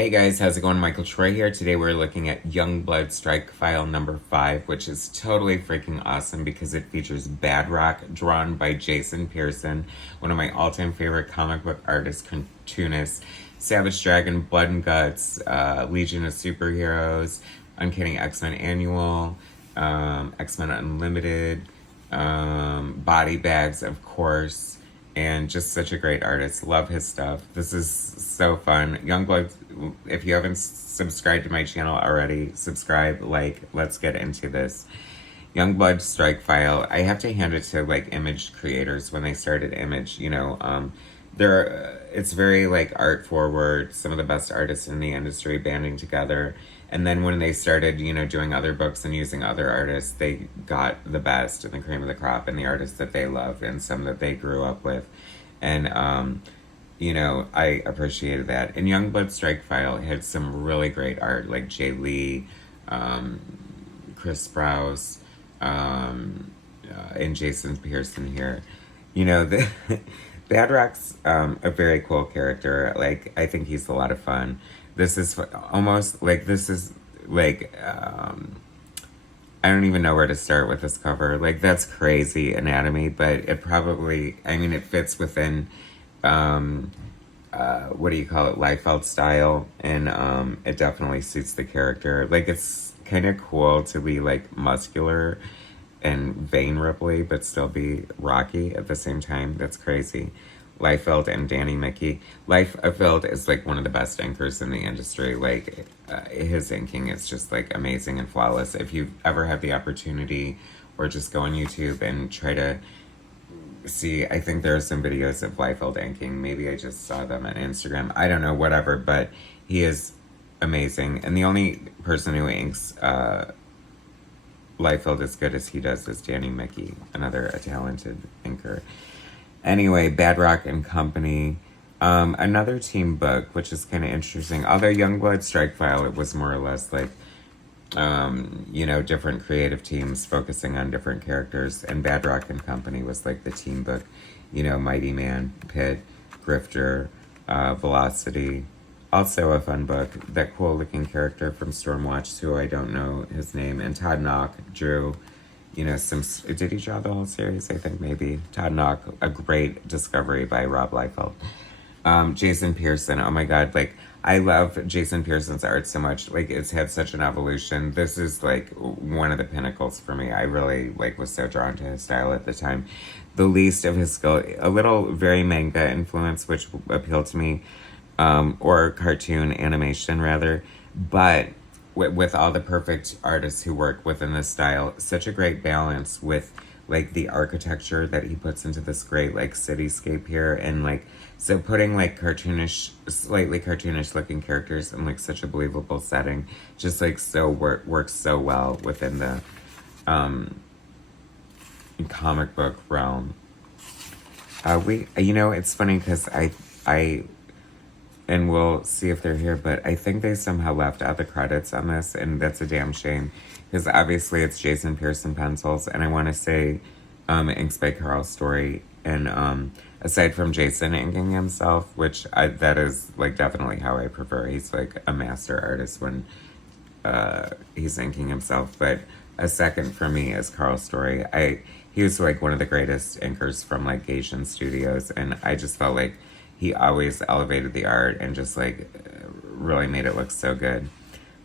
Hey guys, how's it going? Michael Troy here. Today we're looking at Youngblood Strikefile number 5, which is totally freaking awesome because it features Badrock, drawn by Jason Pearson, one of my all-time favorite comic book artists, cartoonists, Savage Dragon, Blood and Guts, Legion of Superheroes, Uncanny X-Men Annual, X-Men Unlimited, Body Bags, of course, and just such a great artist. Love his stuff. This is so fun. Youngblood, if you haven't subscribed to my channel already, subscribe, like, let's get into this. Youngblood Strikefile, I have to hand it to, like, Image creators when they started Image, it's very, like, art forward, some of the best artists in the industry banding together. And then when they started, doing other books and using other artists, they got the best and the cream of the crop and the artists that they love and some that they grew up with. And, I appreciated that. And Youngblood Strikefile had some really great art, like Jay Lee, Chris Sprouse, and Jason Pearson here. The Badrock's a very cool character. Like, I think he's a lot of fun. This is almost like, I don't even know where to start with this cover. Like, that's crazy anatomy, but it probably, it fits within, what do you call it, Liefeld style, and it definitely suits the character. Like, it's kind of cool to be, like, muscular and vein ripply, but still be rocky at the same time. That's crazy. Liefeld and Danny Mickey. Liefeld is, like, one of the best inkers in the industry. Like, his inking is just, like, amazing and flawless. If you ever have the opportunity, or just go on YouTube and try to see, I think there are some videos of Liefeld inking. Maybe I just saw them on Instagram. I don't know, whatever, but he is amazing. And the only person who inks Liefeld as good as he does is Danny Mickey, another talented inker. Anyway, Badrock and Company. Another team book, which is kind of interesting. Although Youngblood Strikefile, it was more or less like, different creative teams focusing on different characters. And Badrock and Company was like the team book. Mighty Man, Pit, Grifter, Velocity. Also a fun book. That cool looking character from Stormwatch, who I don't know his name. And Todd Knock drew... did he draw the whole series? I think maybe. Todd Knock, a great discovery by Rob Liefeld. Jason Pearson, oh my god, like, I love Jason Pearson's art so much. Like, it's had such an evolution. This is, like, one of the pinnacles for me. I really, like, was so drawn to his style at the time. The least of his skill, a little very manga influence, which appealed to me, or cartoon animation, rather, but with all the perfect artists who work within this style, such a great balance with, like, the architecture that he puts into this great, like, cityscape here, and, like, so putting, like, slightly cartoonish looking characters in, like, such a believable setting, just, like, works so well within the comic book realm. It's funny because and we'll see if they're here, but I think they somehow left out the credits on this, and that's a damn shame, because obviously it's Jason Pearson pencils, and I want to say inks by Carl Story, and aside from Jason inking himself, which that is, like, definitely how I prefer. He's, like, a master artist when he's inking himself, but a second for me is Carl Story. He was, like, one of the greatest inkers from, like, Asian Studios, and I just felt like he always elevated the art and just, like, really made it look so good.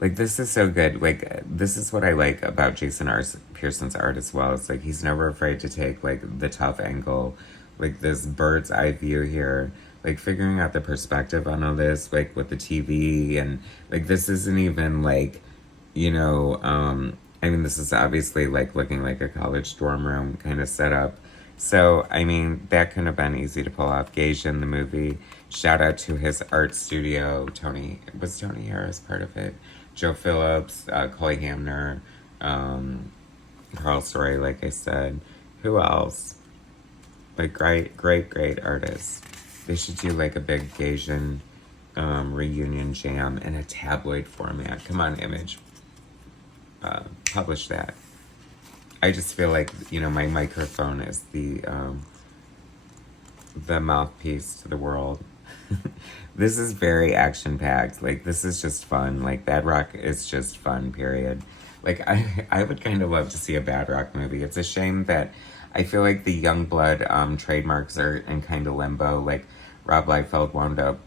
Like, this is so good. Like, this is what I like about Jason Pearson's art as well. It's like, he's never afraid to take, like, the tough angle, like, this bird's eye view here, like, figuring out the perspective on all this, like, with the TV, and, like, this isn't even, like, this is obviously, like, looking like a college dorm room kind of setup. So, that couldn't have been easy to pull off. Gaijin, the movie. Shout out to his art studio. Tony Harris part of it? Joe Phillips, Coley Hamner, Carl Story, like I said. Who else? Like, great artists. They should do, like, a big Gaijin reunion jam in a tabloid format. Come on, Image. Publish that. I just feel like, my microphone is the mouthpiece to the world. This is very action-packed. Like, this is just fun. Like, Badrock is just fun, period. Like, I would kind of love to see a Badrock movie. It's a shame that I feel like the Youngblood trademarks are in kind of limbo. Like, Rob Liefeld wound up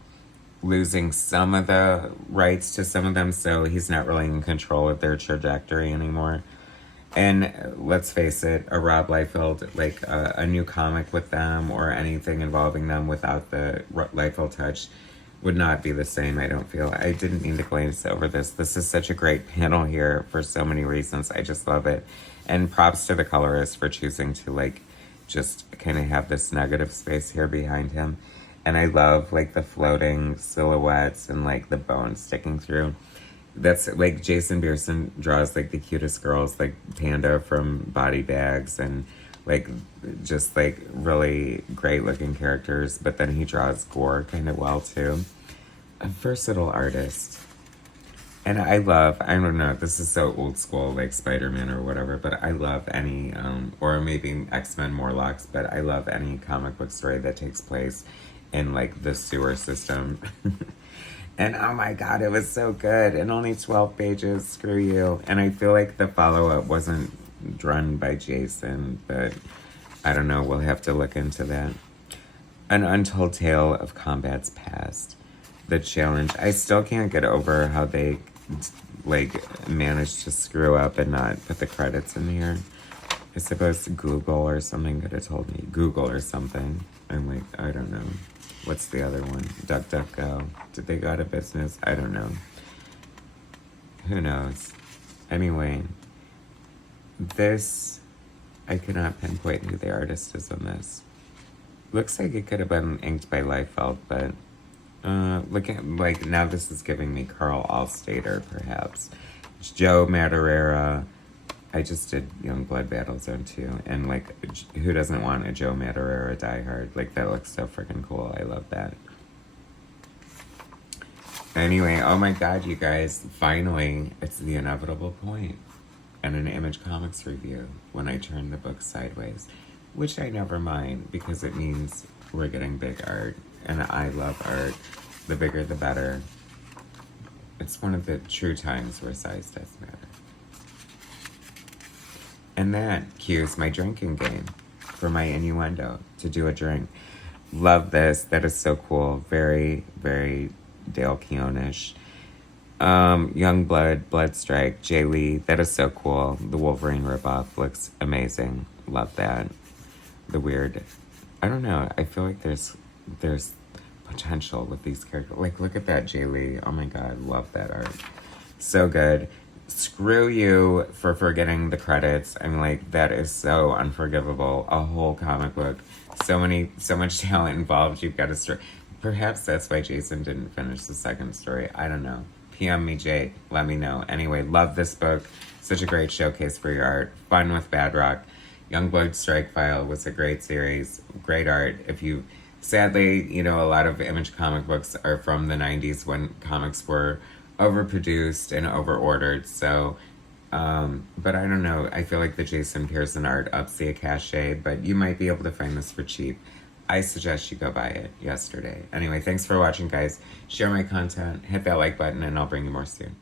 losing some of the rights to some of them, so he's not really in control of their trajectory anymore. And let's face it, a Rob Liefeld, like a new comic with them or anything involving them without the Liefeld touch would not be the same, I don't feel. I didn't mean to glaze over this. This is such a great panel here for so many reasons. I just love it. And props to the colorist for choosing to, like, just kind of have this negative space here behind him. And I love, like, the floating silhouettes and, like, the bones sticking through. That's, like, Jason Pearson draws, like, the cutest girls, like Panda from Body Bags, and, like, just, like, really great-looking characters. But then he draws gore kind of well, too. A versatile artist. And I don't know, this is so old school, like Spider-Man or whatever, but I love any, or maybe X-Men Morlocks, but I love any comic book story that takes place in, like, the sewer system. And oh my god, it was so good. And only 12 pages, screw you. And I feel like the follow-up wasn't drawn by Jason, but I don't know, we'll have to look into that. An Untold Tale of Combat's Past. The challenge. I still can't get over how they, like, managed to screw up and not put the credits in here. I suppose Google or something could have told me. Google or something. I'm like, I don't know. What's the other one? DuckDuckGo. Did they go out of business? I don't know. Who knows? Anyway, this, I cannot pinpoint who the artist is on this. Looks like it could have been inked by Liefeld, but look at, like, now this is giving me Carl Allstater, perhaps. It's Joe Madureira. I just did Youngblood Battlezone too, and, like, who doesn't want a Joe Madureira Die Hard? Like, that looks so freaking cool. I love that. Anyway, oh my god, you guys, finally, it's the inevitable point in an Image Comics review when I turn the book sideways, which I never mind because it means we're getting big art, and I love art. The bigger, the better. It's one of the true times where size does matter. And that cues my drinking game for my innuendo to do a drink. Love this. That is so cool. Very, very Dale Keown-ish. Youngblood, Bloodstrike, Jay Lee. That is so cool. The Wolverine ripoff looks amazing. Love that. The weird. I don't know. I feel like there's potential with these characters. Like, look at that Jay Lee. Oh my god. Love that art. So good. Screw you for forgetting the credits. I mean, like, that is so unforgivable. A whole comic book. So much talent involved. You've got to start. Perhaps that's why Jason didn't finish the second story. I don't know. PM me, Jay. Let me know. Anyway, love this book. Such a great showcase for your art. Fun with Badrock. Youngblood Strikefile was a great series. Great art. Sadly, you know, a lot of Image comic books are from the 90s when comics were overproduced and overordered, so but I don't know, I feel like the Jason Pearson art ups the cachet, but you might be able to find this for cheap. I suggest you go buy it yesterday. Anyway, thanks for watching, guys. Share my content, hit that like button, and I'll bring you more soon.